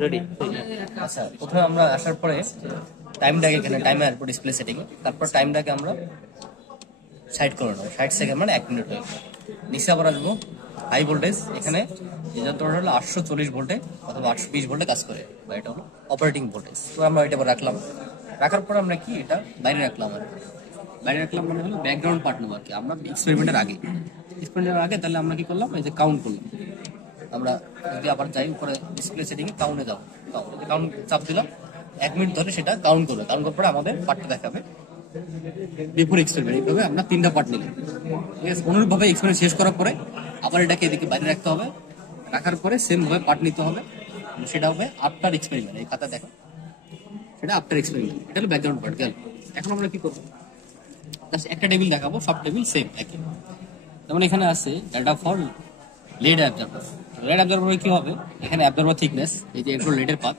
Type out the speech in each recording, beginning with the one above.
Ready. আচ্ছা, প্রথমে আমরা আসার পরে টাইমটাকে এখানে টাইমার ডিসপ্লে সেটিং, তারপর টাইমটাকে আমরা 60 করে নেবো, 60 সেকেন্ড মানে 1 মিনিট হয়ে গেল। নিচে আবার আসবো হাই ভোল্টেজ, এখানে রেজাল্টর হলো 840 ভোল্টে অথবা 820 ভোল্টে কাজ করে, বা এটা হলো অপারেটিং ভোল্টেজ। তো আমরা এটা আবার রাখলাম, রাখার পর আমরা কি এটা বাইরে রাখলাম, আর বাইরে রাখলাম মানে হলো ব্যাকগ্রাউন্ড পার্ট নেবো আর কি। আমরা এক্সপেরিমেন্টের আগে তাহলে আমরা কি করলাম, এই যে কাউন্ট করলাম। আমরা যদি আবার যাই উপরে ডিসপ্লে সেটিং এ কাউন্টে যাও, কাউন্ট চাপ দিলাম, 1 মিনিট ধরে সেটা কাউন্ট করবে। কাউন্ট করার পরে আমাদের পার্টটা দেখাবে বিফোর এক্সপেরিমেন্ট। এইভাবে আমরা 3টা পার্ট নিলাম, ঠিক আছে। অনুরূপভাবে এক্সপেরিমেন্ট শেষ করার পরে আবার এটাকে এদিকে বাইরে রাখতে হবে, রাখার পরে সেম ভাবে পার্ট নিতে হবে, সেটা হবে আফটার এক্সপেরিমেন্ট। এই খাতা দেখো, সেটা আফটার এক্সপেরিমেন্ট। এটা হলো ব্যাকগ্রাউন্ড পার্ট গেল। এখন আমরা কি করবো, জাস্ট একটা টেবিল দেখাবো, সব টেবিল সেম একই। যেমন এখানে আছে data for lead absorber. Lead absorber কি হবে, এখানে অ্যাবজর্বার থিকনেস, এই যে একটু লেডের পাত,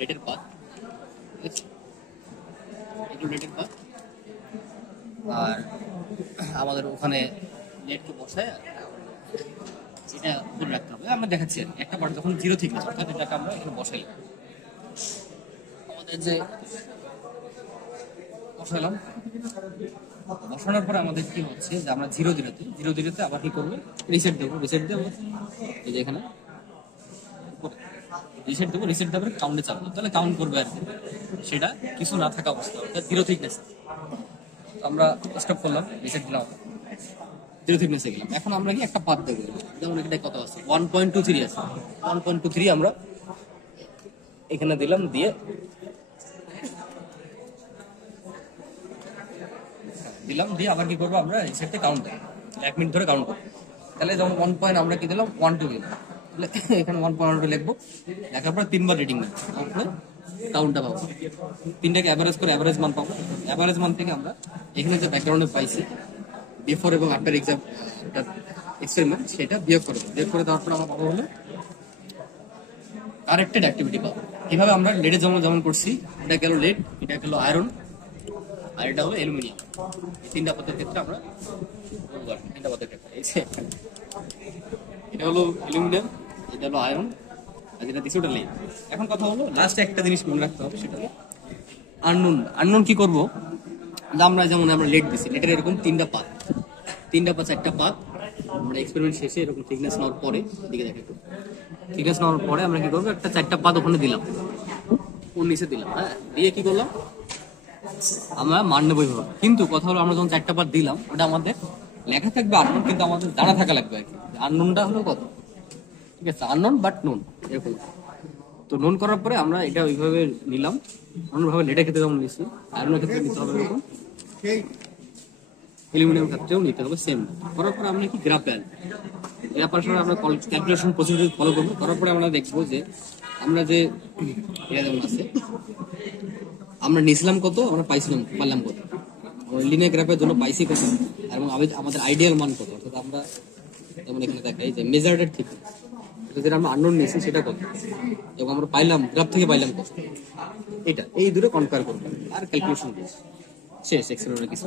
লেডের পাত, একটু লেডের পাত। আর আমাদের ওখানে লেডকে বসায় এটা করে রাখতে হবে। আমরা দেখাচ্ছি আর একটা পার্ট যখন 0 থিকনেস, অর্থাৎ এটাকে আমরা এখানে বসাই, আমাদের যে বসালাম, বসানোর পরে আমাদের কি হচ্ছে যে আমরা 0 0 তে আবার কি করবো, রিসেট দেবো। এই যে এখানে রিসেট দেবো, কাউন্টে চাপবো, তাহলে কাউন্ট করবে আর কি, সেটা কিছু না থাকা অবস্থা, অর্থাৎ 0 থিকনেস। আমরা স্টপ করলাম, রিসেট দিলাম, 0 থিকনেসে গেলাম। এখন আমরা কি একটা পাত দেবো, যেমন এটা কত আছে, 1.23 আছে, 1.23 আমরা এখানে দিলাম, দিয়ে আবার কি করবো, আমরা রিসেটে কাউন্ট দেবো, 1 মিনিট ধরে কাউন্ট করবো। তাহলে যেমন 1 পয়েন্ট আমরা কি দিলাম, 1 2 দিলাম, তাহলে এখানে 1.2 লিখবো, লেখার পর 3বার রিডিং নেবো, তারপরে কাউন্টটা পাবো। 3টাকে অ্যাভারেজ করে অ্যাভারেজ মান পাবো। অ্যাভারেজ মান থেকে আমরা এখানে যে ব্যাকগ্রাউন্ডে পাইছি বিফোর এবং আফটার এক্সপেরিমেন্ট, সেটা বিয়োগ করে দেওয়ার পর আমরা পাবো হলো কারেক্টেড অ্যাক্টিভিটি পাবো। কিভাবে আমরা লেডে যেমন করছি, এটা গেল লেড, এটা গেল আয়রন, আর এটা হলো অ্যালুমিনিয়াম। এই 3টা পদের ক্ষেত্রে আমরা 3টা পদের ক্ষেত্রে এটা হলো অ্যালুমিনিয়াম, এটা হলো আয়রন, আর যেটা দিচ্ছি ওটা লেড। এখন কথা হলো লাস্টে একটা জিনিস মনে রাখতে হবে, সেটা হলো আননোন কি করবো, যেমন আমরা লেড দিচ্ছি, লেডের এরকম 3টা পাত, 4টা পাত। আমরা এক্সপেরিমেন্ট শেষে এরকম থিকনেস নেওয়ার পরে, দিকে দেখে থিকনেস নেওয়ার পরে আমরা কি করবো, একটা 4টা পাত ওখানে দিলাম, ওর নিচে দিলাম, হ্যাঁ, দিয়ে কি করলাম, আমরা মান নেবো এইভাবে। কিন্তু কথা হলো আমরা যখন 4টা পাত দিলাম, ওটা আমাদের লেখা থাকবে আননোন, কিন্তু আমাদের জানা থাকা লাগবে আর কি, আননোনটা হলো কত, ঠিক আছে, আননোন বাট নোন এরকম। তো নোন করার পরে আমরা এটা ওইভাবে নিলাম, অন্যভাবে লেডের ক্ষেত্রে যেমন নিচ্ছি, আয়রনের ক্ষেত্রে নিতে হবে এরকম, অ্যালুমিনিয়াম ক্ষেত্রেও নিতে হবে সেম। করার পরে আমরা কি গ্রাফ সময় আমরা ক্যালকুলেশন প্রসিডিউর ফলো করবো। করার পরে আমরা দেখবো যে আমরা যে এটা যেমন আছে, আমরা নিয়েছিলাম কত, আমরা পারলাম কত, আমরা লিনিয়ার গ্রাফের জন্য পাইছি কত, এবং আমাদের আইডিয়াল মান কত, অর্থাৎ আমরা যেমন এখানে দেখাই যে মেজার্ডেড থিকনেস, যেটা আমরা আননোন নিয়েছি সেটা কত, এবং আমরা পাইলাম গ্রাফ থেকে পাইলাম কত, এটা এই দুটো কম্পেয়ার করবো আর ক্যালকুলেশন শেষ, এক্সপেরিমেন্টের কিছু।